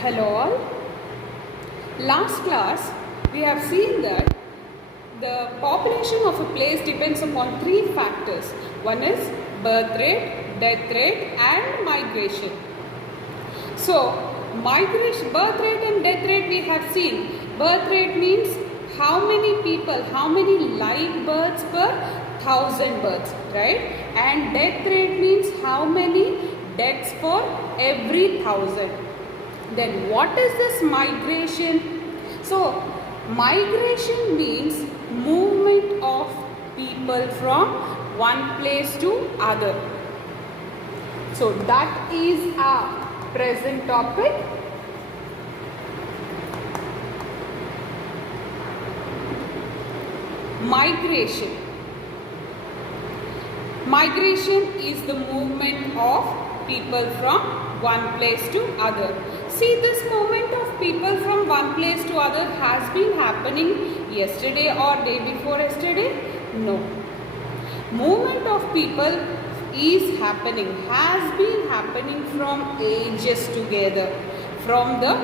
Hello all. Last class we have seen that the population of a place depends upon three factors. One is birth rate, death rate and migration. So birth rate and death rate we have seen. Birth rate means how many people, how many live births per 1000 births, right? And death rate means how many deaths for every 1000. Then what is this migration? So migration means movement of people from one place to other. So that is our present topic. Migration. Migration is the movement of people from one place to other. See, this movement of people from one place to other has been happening yesterday or day before yesterday? No. Movement of people is happening, has been happening from ages together, from the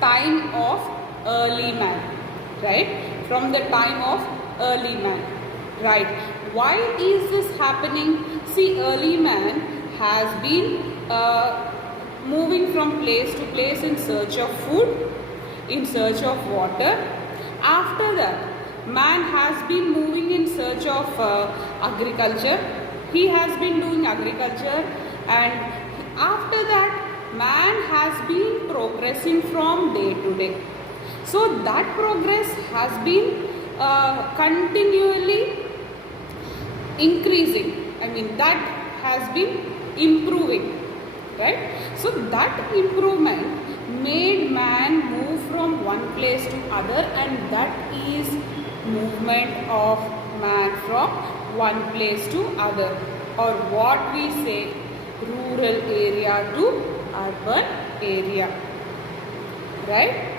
time of early man, right? From the time of early man, right? Why is this happening? See, early man has been moving from place to place in search of food, in search of water. After that, man has been moving in search of agriculture. He has been doing agriculture, and after that, man has been progressing from day to day. So that progress has been continually increasing. That has been improving. Right? So that improvement made man move from one place to other, and that is movement of man from one place to other, or what we say rural area to urban area. Right?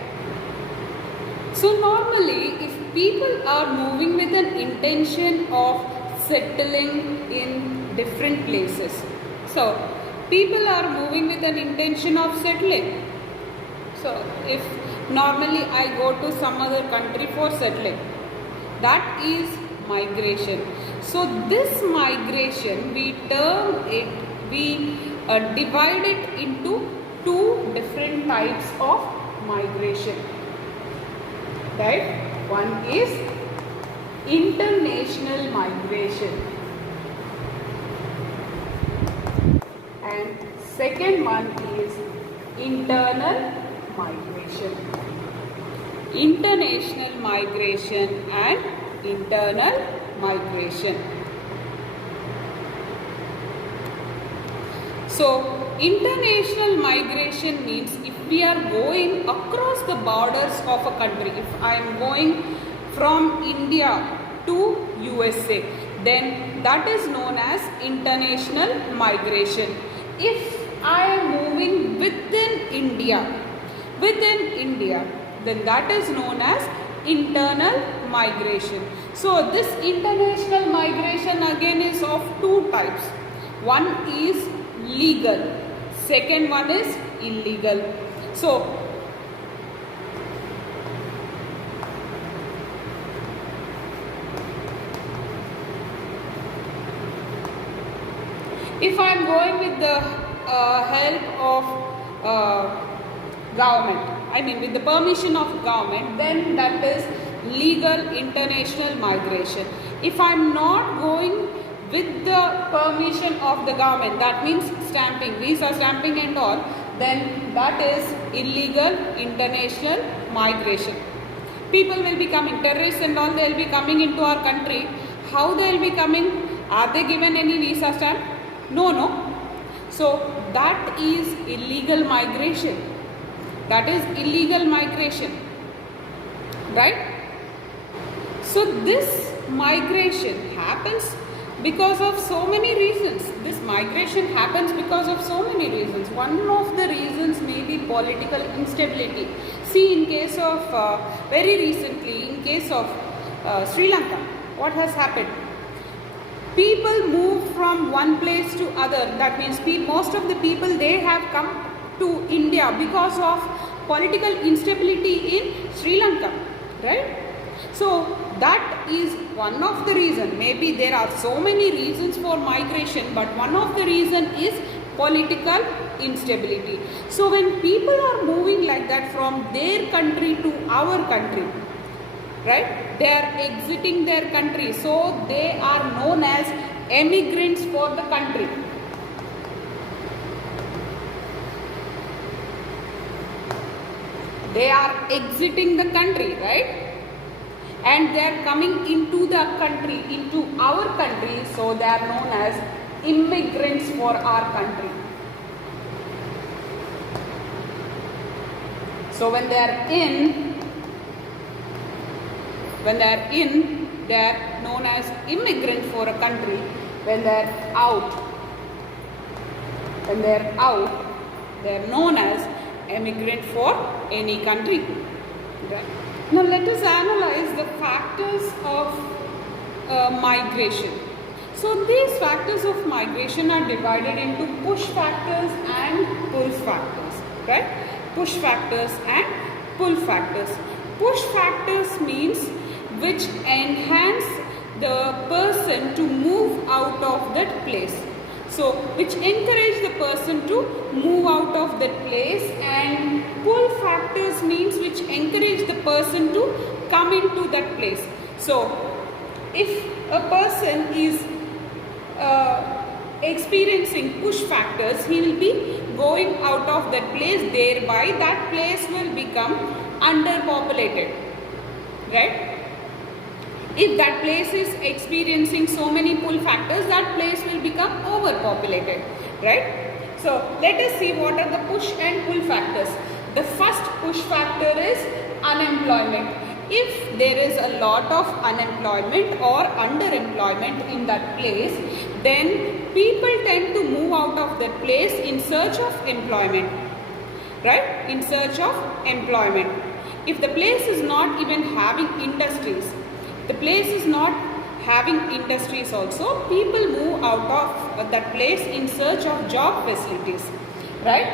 So normally if people are moving with an intention of settling in different places, so people are moving with an intention of settling. So if normally I go to some other country for settling, that is migration. So this migration, we divide it into two different types of migration, right? One is international migration, and second one is internal migration. International migration and internal migration. So international migration means if we are going across the borders of a country, if I am going from India to USA, then that is known as international migration. If I am moving within India, then that is known as internal migration. So this international migration again is of two types. One is legal, second one is illegal. So if I am going with the help of government, with the permission of government, then that is legal international migration. If I am not going with the permission of the government, that means stamping, visa stamping and all, then that is illegal international migration. People will be coming, terrorists and all, they will be coming into our country. How they will be coming? Are they given any visa stamp? No. So that is illegal migration. That is illegal migration. Right? So this migration happens because of so many reasons. This migration happens because of so many reasons. One of the reasons may be political instability. See, in case of very recently, in case of Sri Lanka, what has happened? People move from one place to other. That means most of the people, they have come to India because of political instability in Sri Lanka, right? So that is one of the reasons. Maybe there are so many reasons for migration, but one of the reason is political instability. So when people are moving like that from their country to our country, right, they are exiting their country, so they are known as emigrants for the country. They are exiting the country, right? And they are coming into the country, into our country, so they are known as immigrants for our country. So when they are in, they are known as immigrants for a country. When they are out, they are known as immigrant for any country. Right? Now let us analyze the factors of migration. So these factors of migration are divided into push factors and pull factors, right? Push factors and pull factors. Push factors means which enhance the person to move out of that place. So which encourage the person to move out of that place, and pull factors means which encourage the person to come into that place. So if a person is experiencing push factors, he will be going out of that place, thereby that place will become underpopulated, right? If that place is experiencing so many pull factors, that place will become overpopulated, right? So let us see what are the push and pull factors. The first push factor is unemployment. If there is a lot of unemployment or underemployment in that place, then people tend to move out of that place in search of employment, right? In search of employment. If the place is not even having industries, the place is not having industries also, people move out of that place in search of job facilities, right?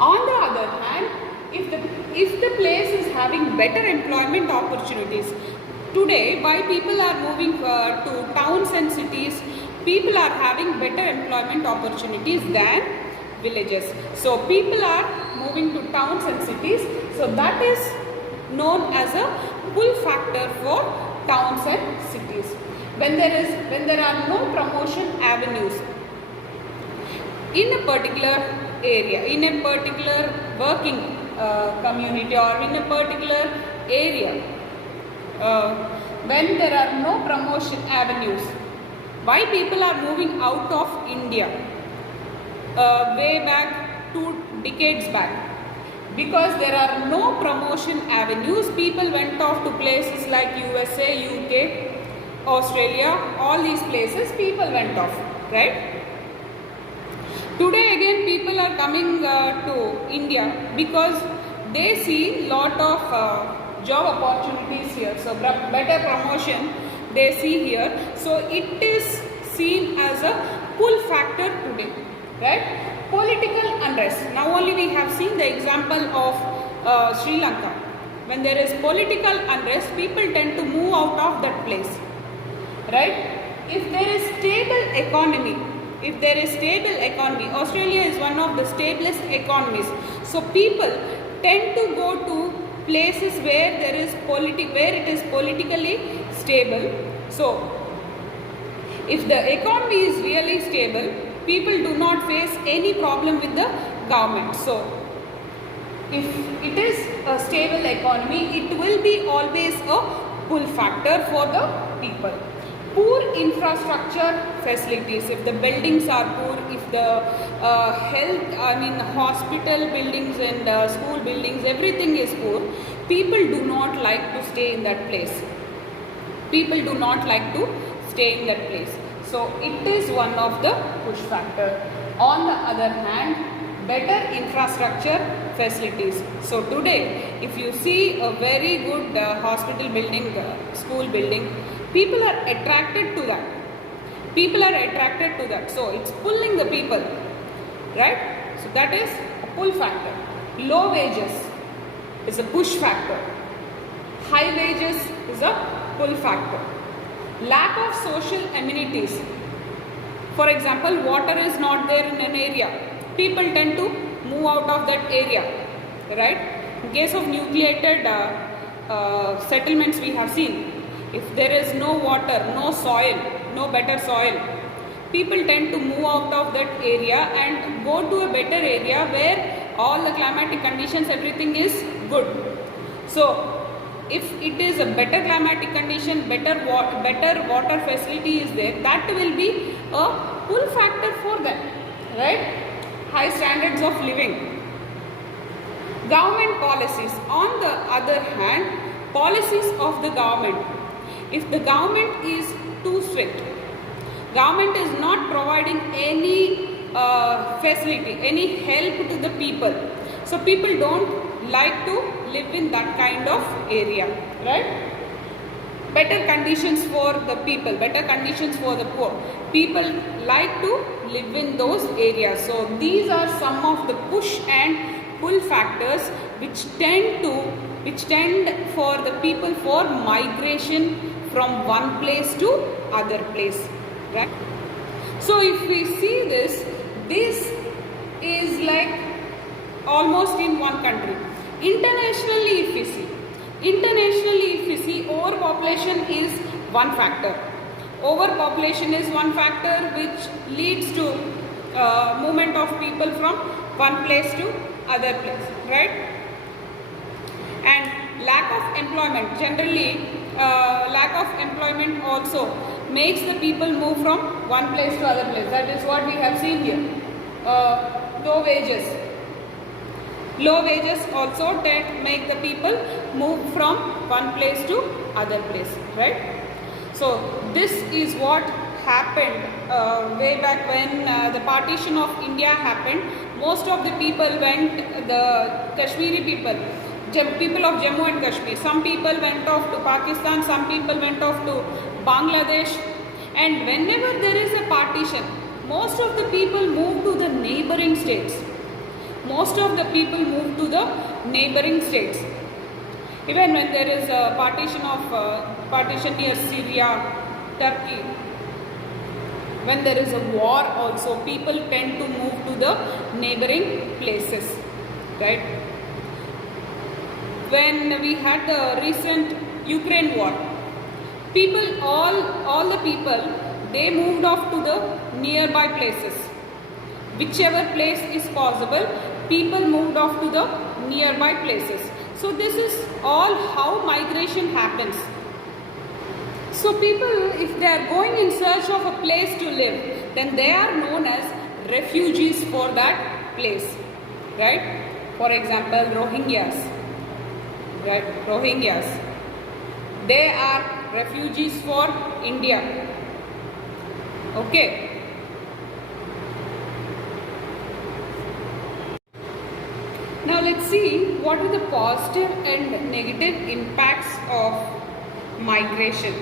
On the other hand, if the place is having better employment opportunities, today why people are moving to towns and cities, people are having better employment opportunities than villages. So people are moving to towns and cities, so that is known as a pull factor for towns and cities. When there are no promotion avenues in a particular area, in a particular working community or in a particular area, when there are no promotion avenues, why people are moving out of India way back 2 decades back? Because there are no promotion avenues, people went off to places like USA, UK, Australia, all these places people went off, right? Today again people are coming to India because they see lot of job opportunities here, so better promotion they see here, so it is seen as a pull factor today, right? Political unrest. Now only we have seen the example of Sri Lanka. When there is political unrest, people tend to move out of that place, right? If there is stable economy, Australia is one of the stablest economies. So people tend to go to places where there is where it is politically stable. So if the economy is really stable, people do not face any problem with the government. So if it is a stable economy, it will be always a pull factor for the people. Poor infrastructure facilities, if the buildings are poor, if the hospital buildings and school buildings, everything is poor, people do not like to stay in that place. So it is one of the push factor. On the other hand, better infrastructure facilities. So today, if you see a very good hospital building, school building, people are attracted to that. So it's pulling the people, right? So that is a pull factor. Low wages is a push factor. High wages is a pull factor. Lack of social amenities. For example, water is not there in an area. People tend to move out of that area, right? In case of nucleated settlements, we have seen, if there is no water, no soil, no better soil, people tend to move out of that area and go to a better area where all the climatic conditions, everything is good. So if it is a better climatic condition, better water facility is there, that will be a pull factor for them, right? High standards of living. Government policies. On the other hand, policies of the government. If the government is too strict, government is not providing any facility, any help to the people, so people don't like to live in that kind of area, right? Better conditions for the people, better conditions for the poor, people like to live in those areas. So these are some of the push and pull factors which tend for the people for migration from one place to other place, right? So if we see this is like almost in one country. Internationally if we see, overpopulation is one factor. Overpopulation is one factor which leads to movement of people from one place to other place, right? And lack of employment. Generally, lack of employment also makes the people move from one place to other place. That is what we have seen here. Low wages. Low wages also make the people move from one place to other place, right? So this is what happened way back when the partition of India happened. Most of the people went, the Kashmiri people of Jammu and Kashmir, some people went off to Pakistan, some people went off to Bangladesh, and whenever there is a partition, most of the people move to the neighboring states. Most of the people move to the neighboring states. Even when there is a partition near Syria, Turkey, when there is a war also, people tend to move to the neighboring places, right? When we had the recent Ukraine war, people, all the people, they moved off to the nearby places. Whichever place is possible, people moved off to the nearby places. So this is all how migration happens. So people, if they are going in search of a place to live, then they are known as refugees for that place, right? For example, Rohingyas, right? Rohingyas, they are refugees for India. Okay. Now let's see what are the positive and negative impacts of migration.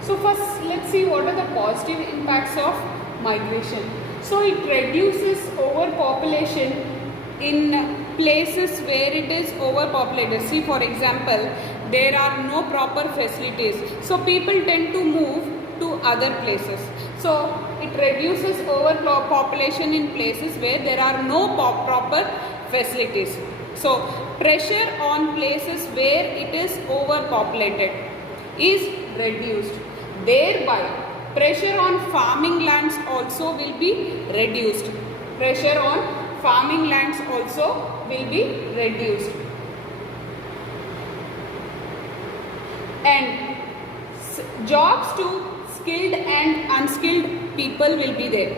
So first let's see what are the positive impacts of migration. So it reduces overpopulation in places where it is overpopulated. See, for example, there are no proper facilities, so people tend to move to other places. So it reduces overpopulation in places where there are no proper facilities. So pressure on places where it is overpopulated is reduced. Thereby pressure on farming lands also will be reduced. Pressure on farming lands also will be reduced. And jobs to skilled and unskilled people will be there.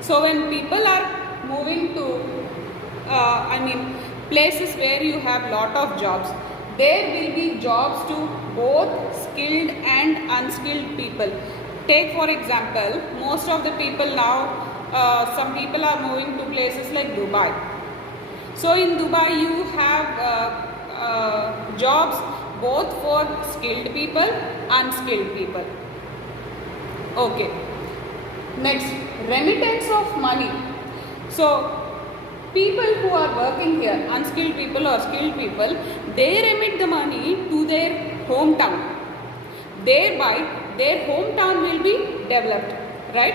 So when people are moving to places where you have lot of jobs, there will be jobs to both skilled and unskilled people. Take for example, most of the people now, some people are moving to places like Dubai. So in Dubai you have jobs both for skilled people, unskilled people. Okay. Next, remittance of money. So people who are working here, unskilled people or skilled people, they remit the money to their hometown. Thereby, their hometown will be developed, right?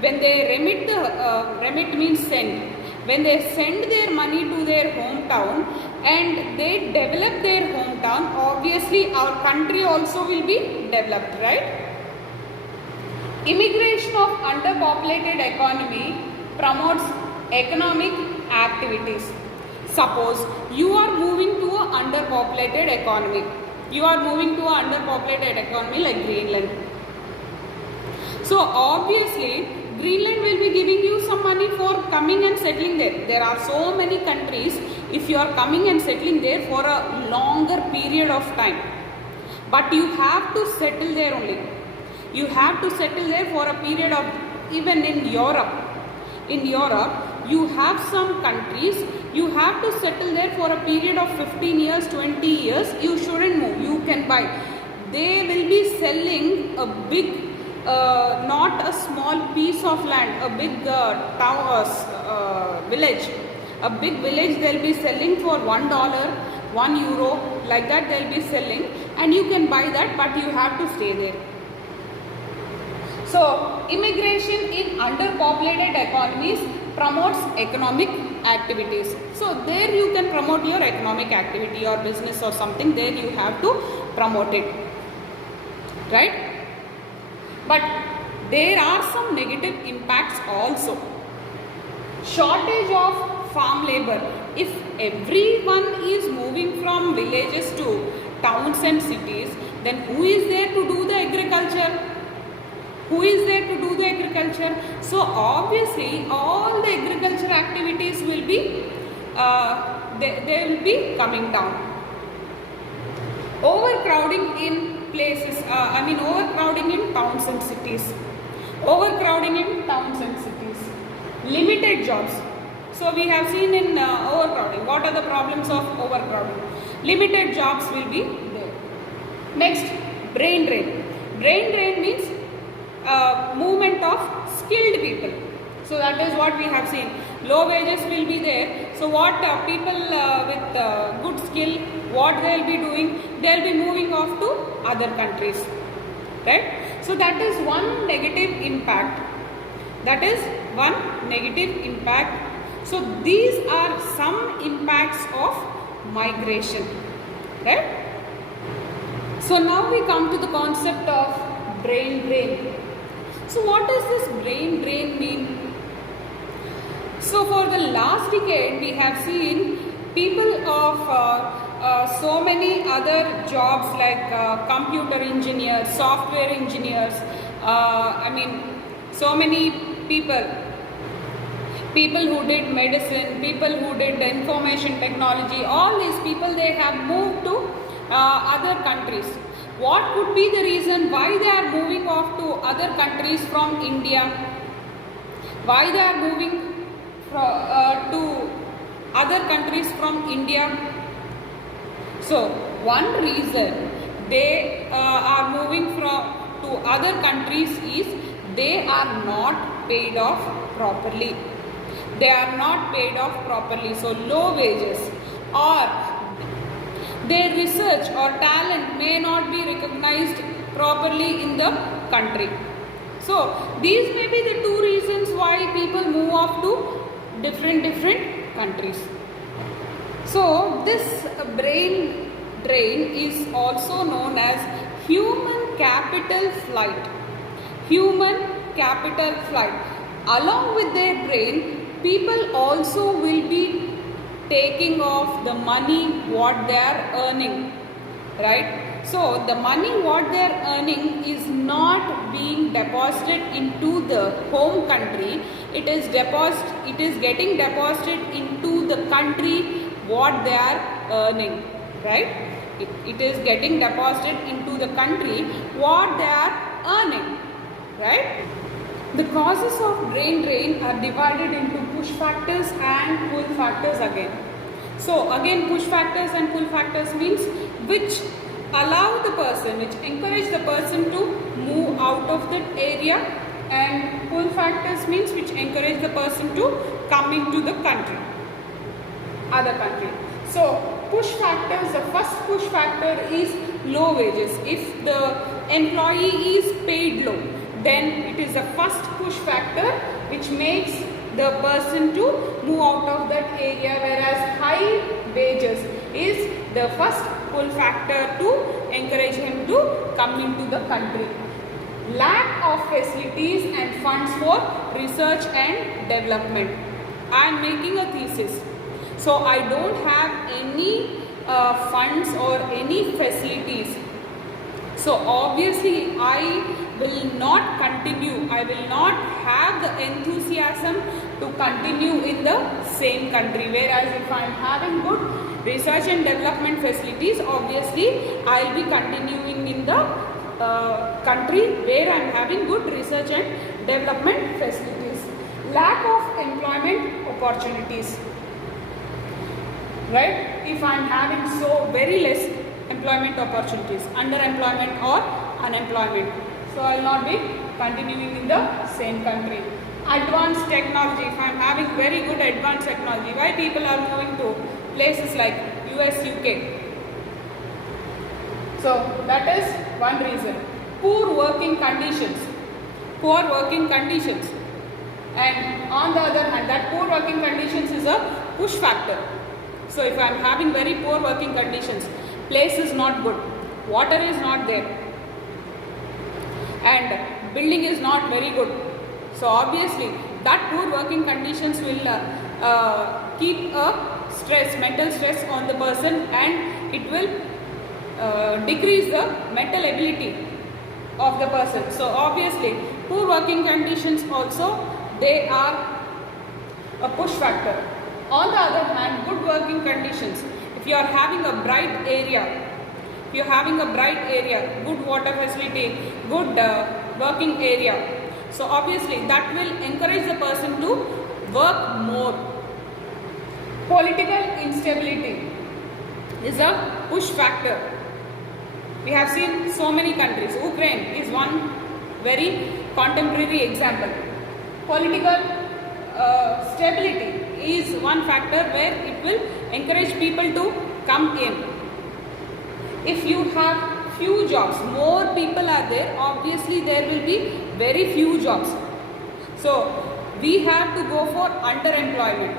When they remit means send. When they send their money to their hometown and they develop their hometown, obviously our country also will be developed, right? Immigration of underpopulated economy promotes economic activities. Suppose you are moving to an underpopulated economy. You are moving to an underpopulated economy like Greenland. So obviously Greenland will be giving you some money for coming and settling there. There are so many countries if you are coming and settling there for a longer period of time. But you have to settle there only. You have to settle there for a period of, even in Europe. In Europe, you have some countries, you have to settle there for a period of 15 years, 20 years. You shouldn't move. You can buy. They will be selling a big, not a small piece of land, a big village. A big village they'll be selling for $1, €1, like that they'll be selling, and you can buy that, but you have to stay there. So, immigration in underpopulated economies promotes economic activities. So, there you can promote your economic activity or business or something, there you have to promote it, right? But there are some negative impacts also. Shortage of farm labor. If everyone is moving from villages to towns and cities, then who is there to do the agriculture? Who is there to do the agriculture? So obviously all the agriculture activities will be, they will be coming down. Overcrowding in places, overcrowding in towns and cities. Overcrowding in towns and cities. Limited jobs. So we have seen in overcrowding. What are the problems of overcrowding? Limited jobs will be there. Next, brain drain. Brain drain means movement of skilled people. So that is what we have seen. Low wages will be there. So what people with good skill, what they will be doing? They will be moving off to other countries. Right? So that is one negative impact. That is one negative impact. So these are some impacts of migration. Right? So now we come to the concept of brain drain. So what does this brain drain mean? So for the last decade we have seen people of so many other jobs like computer engineers, software engineers, so many people who did medicine, people who did information technology, all these people, they have moved to other countries. What could be the reason why they are moving off to other countries from India? Why they are moving to other countries from India? So, one reason they are moving to other countries is they are not paid off properly. They are not paid off properly. So, low wages, or their research or talent may not be recognized properly in the country. So these may be the two reasons why people move off to different countries. So this brain drain is also known as human capital flight. Human capital flight. Along with their brain, people also will be taking off the money what they are earning, right? So the money what they are earning is not being deposited into the home country. It is getting deposited into the country what they are earning, right? It is getting deposited into the country what they are earning, right? The causes of brain drain are divided into push factors and pull factors again. So again, push factors and pull factors means which allow the person, which encourage the person to move out of that area, and pull factors means which encourage the person to come into the country. other country. So push factors, the first push factor is low wages. If the employee is paid low, then it is the first push factor which makes the person to move out of that area, whereas high wages is the first pull factor to encourage him to come into the country. Lack of facilities and funds for research and development. I am making a thesis, so I don't have any funds or any facilities. So obviously I will not continue, I will not have the enthusiasm to continue in the same country. Whereas if I am having good research and development facilities, obviously I will be continuing in the country where I am having good research and development facilities. Lack of employment opportunities, right? If I am having so very less employment opportunities, underemployment or unemployment, so I will not be continuing in the same country. Advanced technology, if I am having very good advanced technology, why people are moving to places like US, UK? So that is one reason. Poor working conditions, poor working conditions, and on the other hand, that poor working conditions is a push factor. So if I am having very poor working conditions, place is not good, water is not there, and building is not very good. So obviously that poor working conditions will keep a stress, mental stress on the person, and it will decrease the mental ability of the person. So obviously poor working conditions also, they are a push factor. On the other hand, good working conditions, if you are having a bright area, if you are having a bright area, good water facility, good working area, so obviously that will encourage the person to work more. Political instability is a push factor. We have seen so many countries. Ukraine is one very contemporary example. Political stability is one factor where it will encourage people to come in. If you have few jobs, more people are there, obviously there will be very few jobs. So we have to go for underemployment.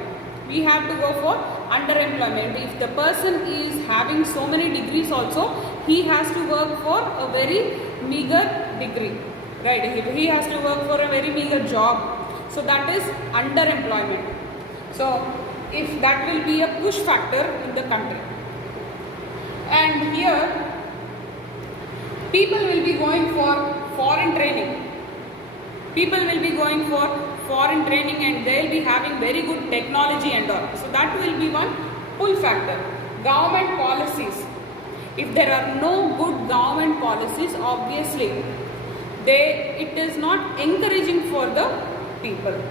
We have to go for underemployment. If the person is having so many degrees also, he has to work for a very meager degree, right? He has to work for a very meager job. So that is underemployment. So if that will be a push factor in the country. And here people will be going for foreign training. People will be going for foreign training, and they will be having very good technology and all. So that will be one pull factor. Government policies. If there are no good government policies, obviously it is not encouraging for the people.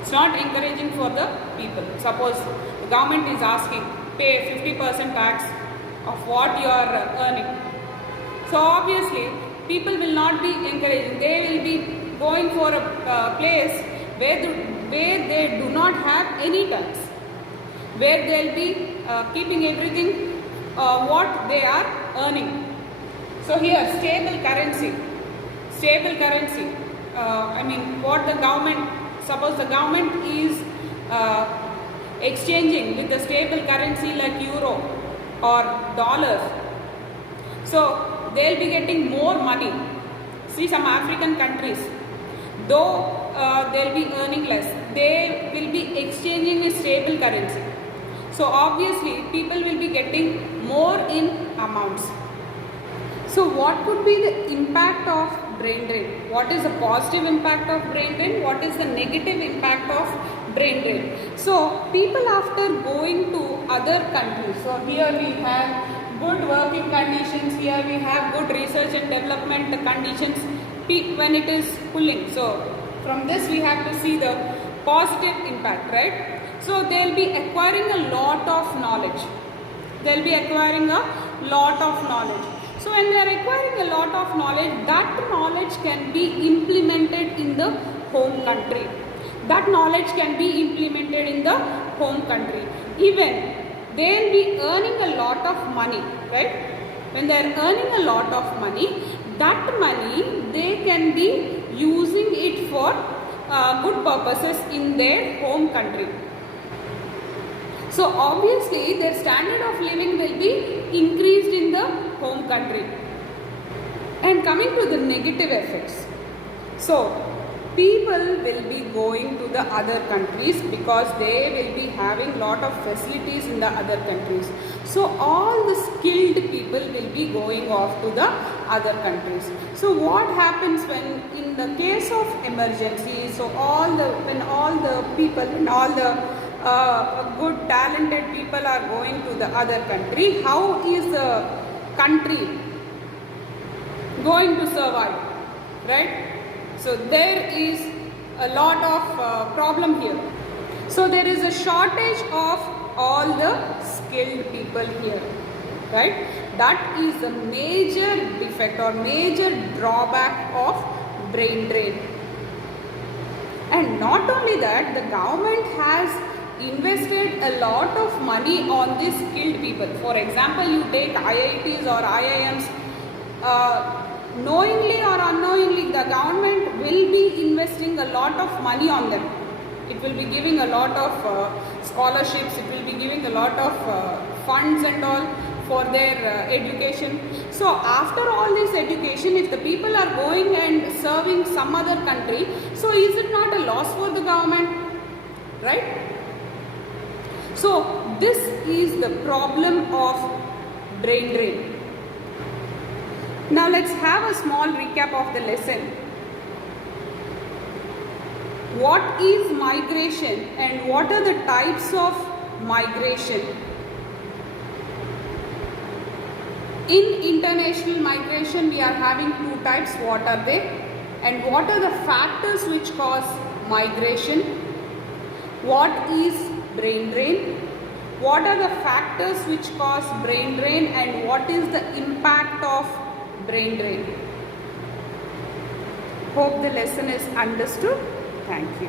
It's not encouraging for the people. Suppose the government is asking, pay 50% tax of what you are earning. So obviously people will not be encouraging. They will be going for a place where they do not have any tax, where they will be keeping everything what they are earning. So here stable currency. I mean, what the government, suppose the government is exchanging with the stable currency like euro or dollars, so they will be getting more money. See, some African countries, though they will be earning less, they will be exchanging a stable currency. So obviously people will be getting more in amounts. So what could be the impact of brain drain? What is the positive impact of brain drain? What is the negative impact of brain drain? So people after going to other countries, so here we have good working conditions, here we have good research and development conditions when it is pulling. So from this we have to see the positive impact, right? So they will be acquiring a lot of knowledge. They will be acquiring a lot of knowledge. So when they are acquiring a lot of knowledge, that knowledge can be implemented in the home country. That knowledge can be implemented in the home country. Even they will be earning a lot of money, right? When they are earning a lot of money, that money they can be using it for good purposes in their home country. So obviously their standard of living will be increased in the home country. And coming to the negative effects. So people will be going to the other countries because they will be having lot of facilities in the other countries. So all the skilled people will be going off to the other countries. So what happens when in the case of emergency, so when all the people and all the good talented people are going to the other country, how is the country going to survive, right? So there is a lot of problem here. So there is a shortage of all the skilled people here, right? That is a major defect or major drawback of brain drain. And not only that, the government has invested a lot of money on these skilled people. For example, you take IITs or IIMs, knowingly or unknowingly, the government will be investing a lot of money on them. It will be giving a lot of scholarships, it will be giving a lot of funds and all for their education. So after all this education, if the people are going and serving some other country, so is it not a loss for the government, right? So this is the problem of brain drain. Now let's have a small recap of the lesson. What is migration and what are the types of migration? In international migration, we are having two types. What are they? And what are the factors which cause migration? What is brain drain? What are the factors which cause brain drain and what is the impact of brain drain? Hope the lesson is understood. Thank you.